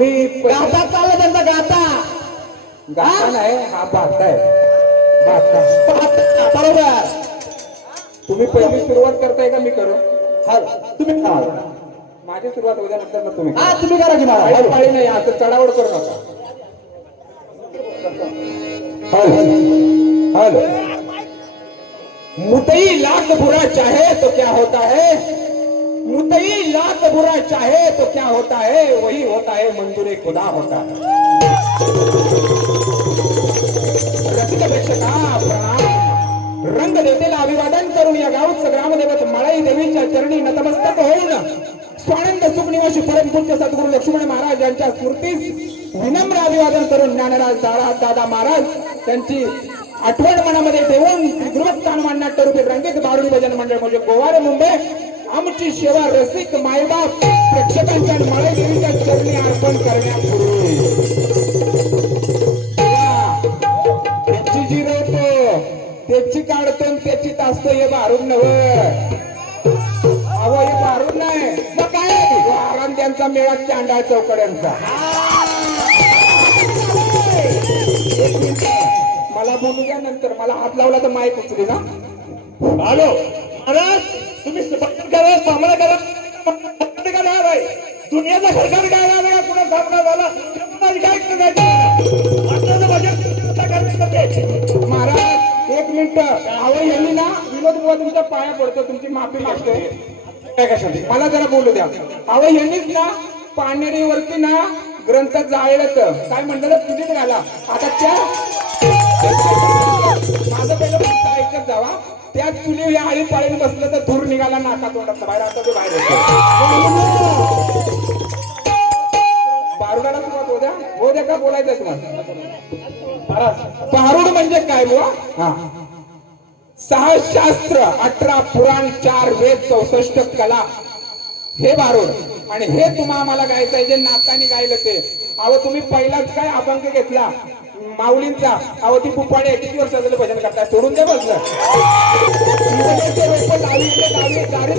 तुम्ही गाता चालला त्यांचा गाता गाता नाही, हा बाता आहे. बाता. बरोबर. तुम्ही पहिली सुरुवात करताय का मी करू? हा तुम्ही करा. माझी सुरुवात उद्यानंतर ना तुम्ही हा करा. तुम्ही करा की मला. पाळी पाळी नाही, असं चढावड करू नका. हल मुतई लाख बुरा चाहे तो क्या होता है, मुतई लाख बुरा चाहे तो क्या होता है, वही होता है मंजूर खुदा होता है. रसिक प्रेक्षका प्रणाम. रंग देतेला अभिवादन करून या गावचं ग्रामदेवत मळई देवीच्या चरणी नतमस्तक होऊन स्वानंद सुखनिवासी परमपूज्य सद्गुरू लक्ष्मण महाराज यांच्या स्मृतीस विनम्र अभिवादन करून ज्ञानराज दादा महाराज त्यांची आठवण मनामध्ये ठेवून श्री गुरुभक्तान नाट्य रूपी रंगीत बारुडी भजन मंडळ म्हणजे गोवारे मुंबई आमची सेवा रसिक मायबाप प्रेक्षकांच्या मळई देवीच्या चरणी अर्पण करण्यापूर्वी त्याची जी रोपो त्याची काढतो त्याची तासतो हे बारून नव्हे. अहो हे बारून नाही, मग काय आराम त्यांचा मेळा चांडाळ चौकड्यांचा. मला बोलू द्या नंतर. मला हात लावला तर माईक उचली ना. हॅलो महाराज तुम्ही करा सामना करा करा भाई दुनियाचा सरकार काय झाला पुन्हा सामना झाला महाराज एक मिनिट. अहो यांनी ना विनोद बुवा तुमच्या पाया पडतो, तुमची माफी मागतो. काय कशासाठी मला जरा बोलू द्या. अहो यांनीच ना पानेरीवरती ना ग्रंथ जाळलं काय म्हणलं चुलीत घाला. आता त्या माझं पहिलं फक्त ऐकत जावा. त्या चुली या आळी पाळीने बसलं तर धूर निघाला नाका तोंडात बाहेर. आता ते बाहेर बारुडाला सुरुवात हो द्या का बोलायचं तुम्हाला. बारुड म्हणजे काय बुवा? हा 6 शास्त्र 18 पुराण 4 वेद 64 कला हे बारूड. आणि हे तुम्हा आम्हाला गायचं आहे जे नातानी गायलं ते. अहो तुम्ही पहिलाच काय अभंग घेतला माऊलींचा. अहो ती पुपाडे किती वर्ष झालं भजन करताय, सोडून दे बसलं.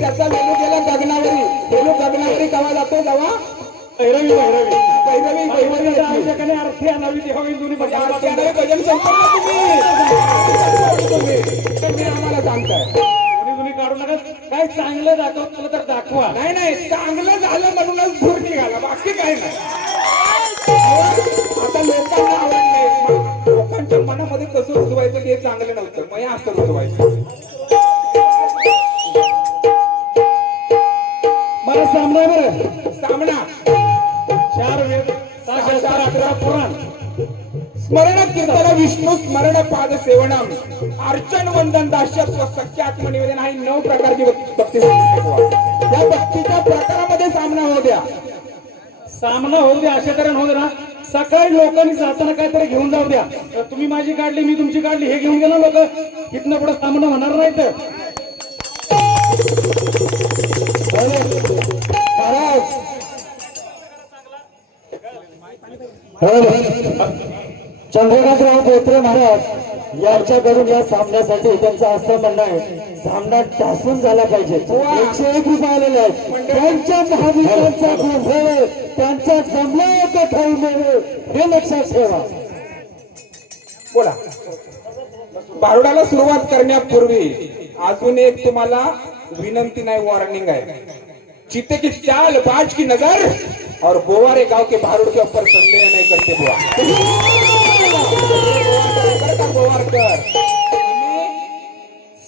त्याचा वेलू गेला गगनावरी. वेलू गगनावरी कवा जातो जावा भैरवी भैरवी भैरवी भैरवी अर्थी आणावी तेव्हा दोन्ही अर्थी आणावी भजन तुम्ही आम्हाला सांगताय. तुम्ही काढू नका. काय चांगलं दाखवलं तर दाखवा. नाही नाही चांगलं झालं म्हणूनच धूर निघाला, बाकी काय नाही. आता लोकांना आवडलंय, लोकांच्या मनामध्ये कसं रुजवायचं हे चांगलं नव्हतं, मग हे असं रुजवायचं. मला सामना बरं सामना 4 वेद 6 शास्त्र 18 पुराण स्मरण कीर्तन विष्णू स्मरण पाद सेवनम अर्चन वंदन दास्यत्व सख्य आत्मनिवेदन ही 9 प्रकारची भक्ती सांगितली. या भक्तीच्या प्रकारामध्ये सामना होऊ द्या. सामना होऊ द्या अशा तऱ्हेने होऊ द्या. सकाळी लोकांनी जाताना काहीतरी घेऊन जाऊ द्या. तुम्ही माझी काढली मी तुमची काढली हे घेऊन गेला लोक इथनं पुढे सामना होणार नाही. तर चंद्रकांतराव बोत्रे महाराज यांच्याकडून या सामन्यासाठी त्यांचं असं म्हणणं आहे सामना टासून झाला पाहिजे. 101 रुपये आलेले आहेत. त्यांच्या महाविकांचा गोंधळ त्यांचा जमला तो ठाऊमेळे हे लक्षात ठेवा. बोला. बारुडाला सुरुवात करण्यापूर्वी अजून एक तुम्हाला विनंती नाही, वॉर्निंग आहे. चित्ते की चाल बाज की नजर और गोवारे गांव के बारूड के ऊपर संदेह नहीं करते बुआ. गोवारकर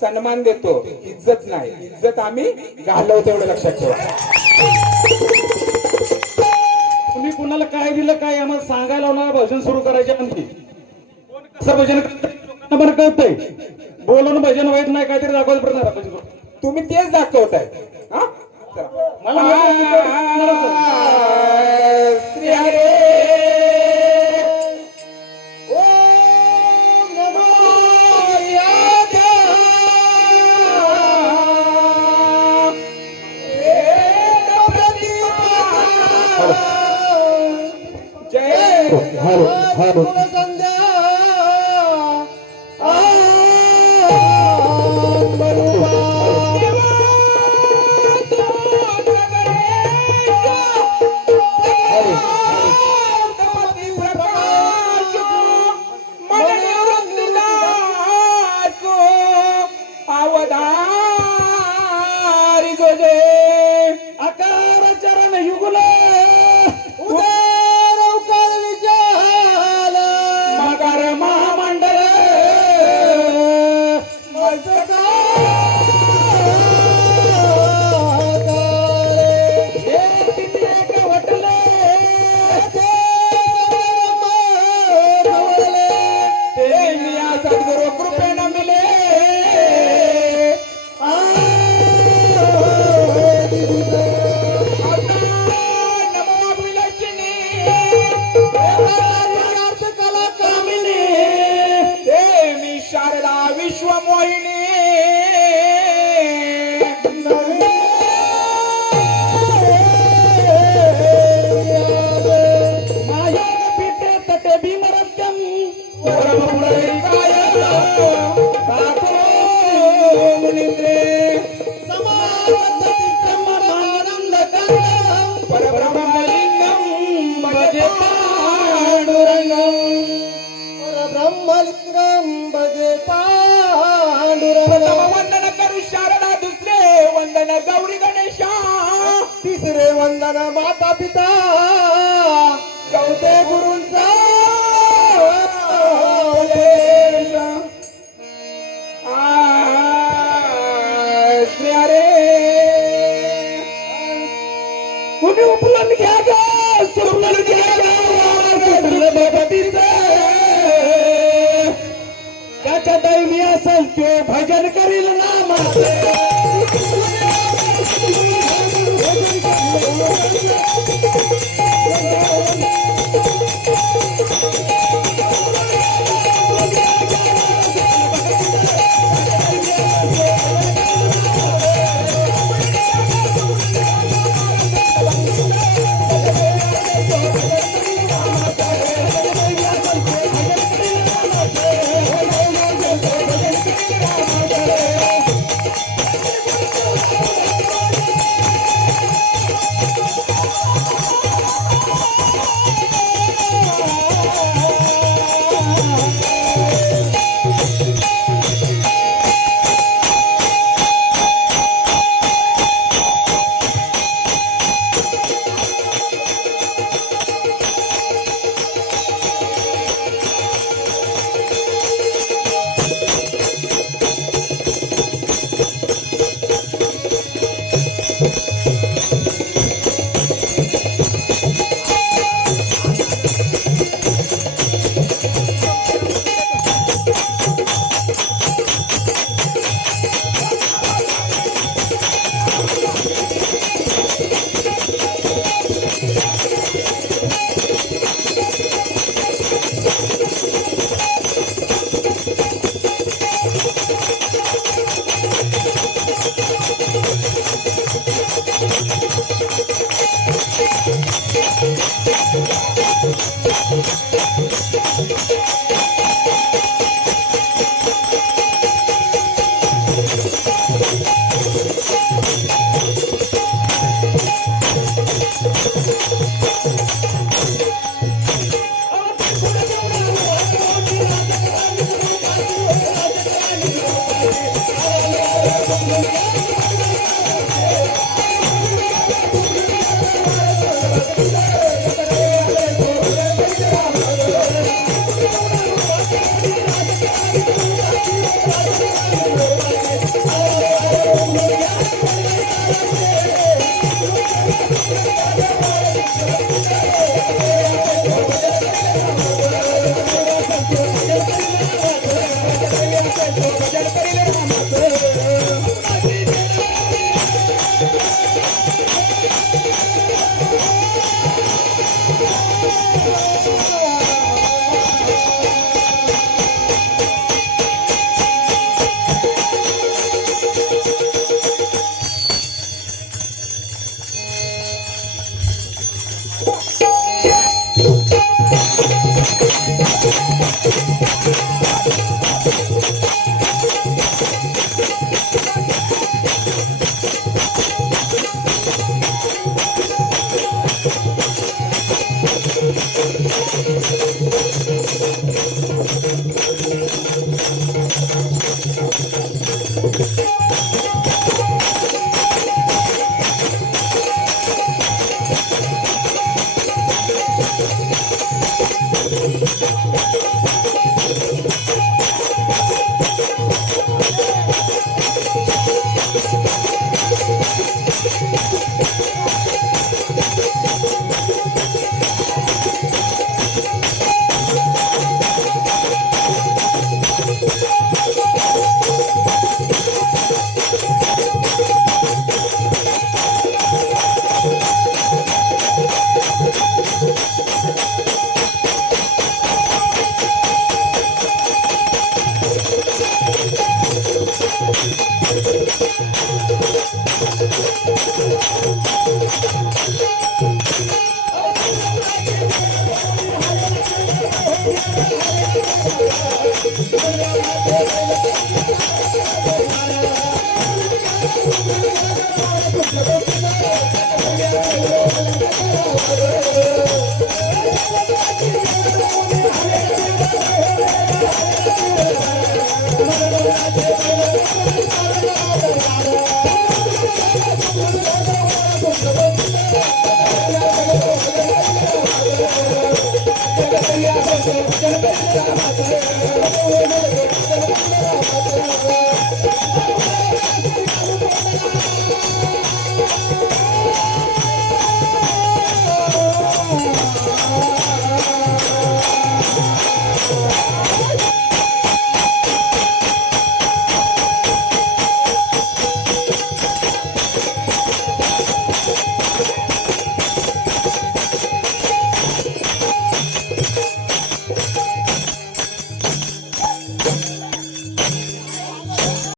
सन्मान देतो, इज्जत नाही. इज्जत आम्ही घालवतो एवढं लक्षात ठेवा. तुम्ही कुणाला काय दिलं काय आम्हाला सांगायला लावणार. भजन सुरू करायच्या नंतर कसं भजन लोकांना पण कळतंय. बोलून भजन वाईट नाही काहीतरी दाखवत पडणार. तुम्ही तेच दाखवताय. हा मला श्री हरे ओम नमो यादा जय हॅलो हॅलो सद्गुरु कृपेनं मिले नमो विलक्षिणी कला कामिनी देवी शारदा विश्वमोहिनी मायापीठे तटे भीमरत्यं परब्रह्मलिंगं भजे पांडुरंगं ब्रह्मलिंगम भजे पांडुरंग वंदन करू शारदा दुसरे वंदन गौरी गणेशा तिसरे वंदन माता पिता चौथे गुरूंचा श्री हरे कुणी उपलन घ्या ग सुरलन घ्या ग त्याच्या दैवी असेल ते भजन करील नामाचे Thank you.